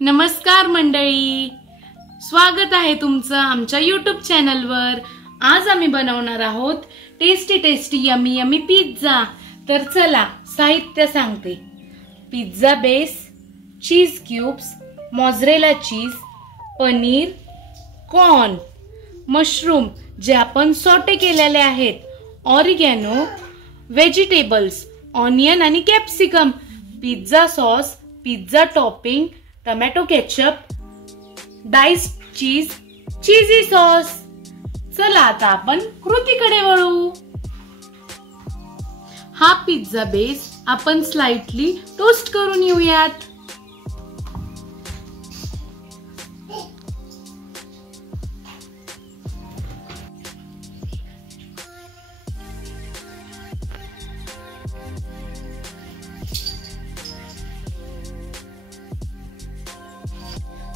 नमस्कार मंडळी, स्वागत आहे तुमचं आमच्या YouTube चॅनलवर। आज आम्ही बनवणार आहोत टेस्टी यमी यमी पिझ्झा। तर चला साहित्य सांगते। पिझ्झा बेस, चीज क्यूब्स, मोझरेला चीज, पनीर, कॉर्न, मशरूम जे आपण सॉटे केलेले आहेत, ऑरिगॅनो, व्हेजिटेबल्स, ऑनियन आणि capsicum, pizza sauce, pizza topping, tomato ketchup, diced चीज, चीजी सॉस। चला आता आपण कृतीकडे वळू। हा पिझ्झा बेस आपण स्लाइटली टोस्ट करून घेऊयात।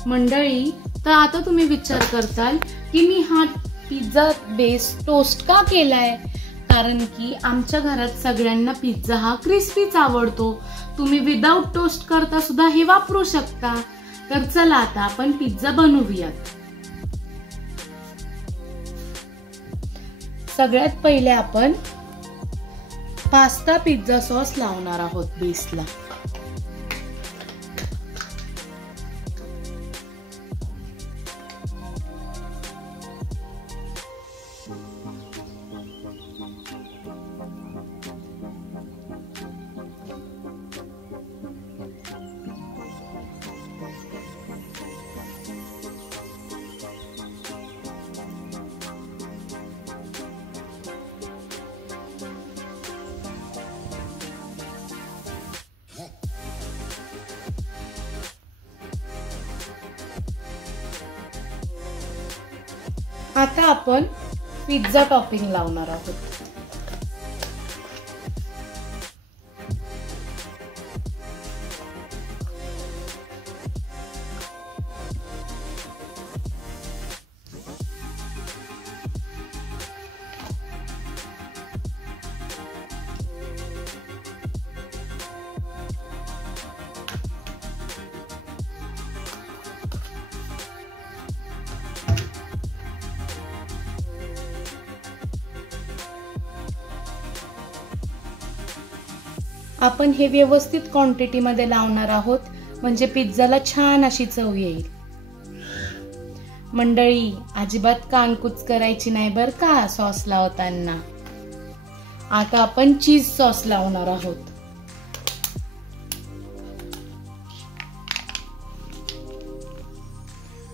मंडळी, तर आता तुम्ही विचार करताल की मी हा पिझ्झा बेस टोस्ट का केलाय? कारण की आमच्या घरात सगळ्यांना पिझ्झा हा क्रिस्पीच आवडतो। तुम्ही विदाउट टोस्ट करता सुद्धा हे वापरू शकता। तर चला आता आपण पिझ्झा बनवूयात। सगळ्यात पहिले आपण पास्ता पिझ्झा सॉस लावणार आहोत बेसला। आता आपण पिझ्झा टॉपिंग लावणार आहोत। आपण हे व्यवस्थित क्वांटिटी मध्ये लावणार आहोत, म्हणजे पिझ्झाला छान अशी चव येईल। मंडळी, अजिबात कानकुच करायची नाही बर का सॉस लावताना। आता आपण चीज सॉस लावणार आहोत।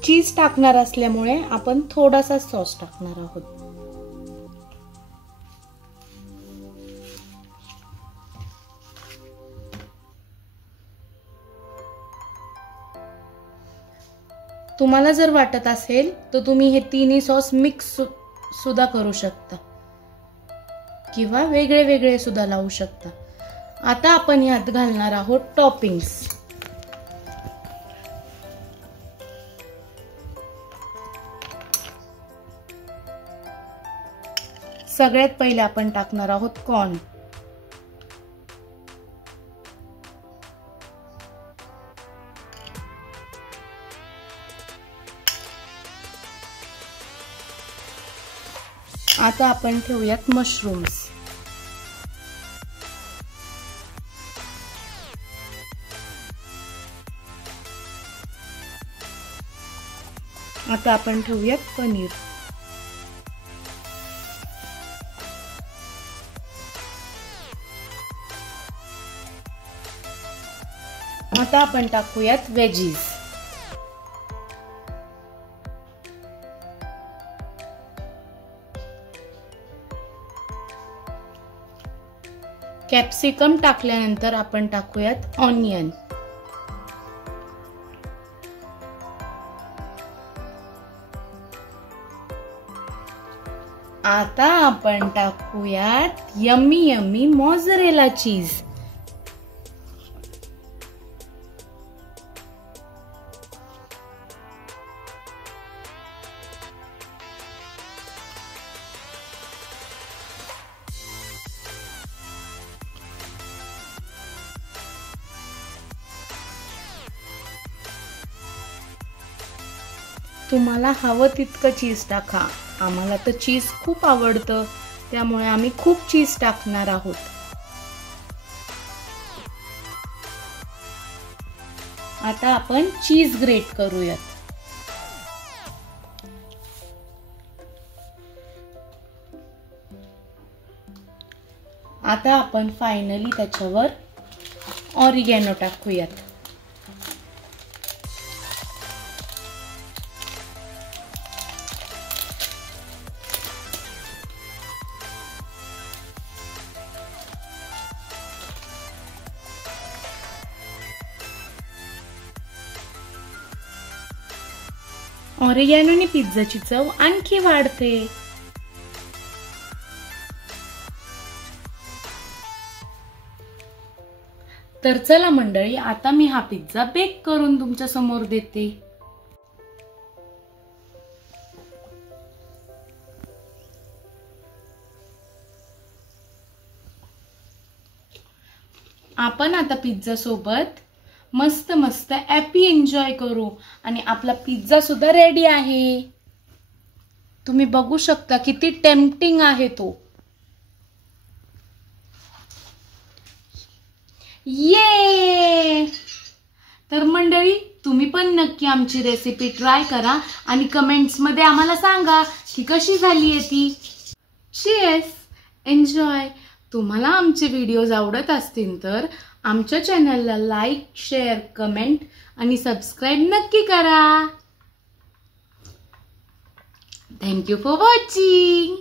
चीज टाकणार असल्यामुळे आपण थोडासा सॉस टाकणार आहोत। तुम्हाला जर वाटत असेल तर तुम्ही हे तिन्ही सॉस मिक्स सुद्धा करू शकता किंवा वेगळे वेगळे सुद्धा लावू शकता। आता आपण यात घालणार आहोत टॉपिंग्स। सगळ्यात पहिले आपण टाकणार आहोत कॉर्न। आता आपण ठेवूयात मशरूम्स। आता आपण ठेवूयात पनीर। आता आपण टाकूयात वेजीज। कॅप्सिकम टाकल्यानंतर आपण टाकूयात ऑनियन। आता आपण टाकूयात यम्मी यम्मी मोझरेला चीज। तुम्हाला हवं तितकं चीज टाका. आम्हाला तर चीज खूप आवडतं, त्यामुळे आम्ही खूप चीज टाकणार आहोत. आता आपण चीज ग्रेट करूयात. आता आपण फायनली त्याच्यावर ऑरिगॅनो टाकूयात. ऑरिगॅनोने पिझ्झाची चव आणखी वाढते. तर चला मंडळी, आता मी हा पिझ्झा बेक करून तुमच्या समोर देते. आपण आता पिझ्झा सोबत मस्त मस्त ॲपी एन्जॉय करू. आणि आपला पिझ्झा सुद्धा रेडी आहे. तुम्ही बघू शकता किती टेम्पटिंग आहे तो. ये, तर मंडळी, तुम्ही पण नक्की आमची रेसिपी ट्राय करा आणि कमेंट्स मध्ये आम्हाला सांगा की कशी झाली आहे ती. Cheers, enjoy. तुम्हाला आमचे व्हिडिओज आवडत असतील तर आमच्या चॅनलला लाईक, शेअर, कमेंट आणि सबस्क्राईब नक्की करा. Thank you for watching.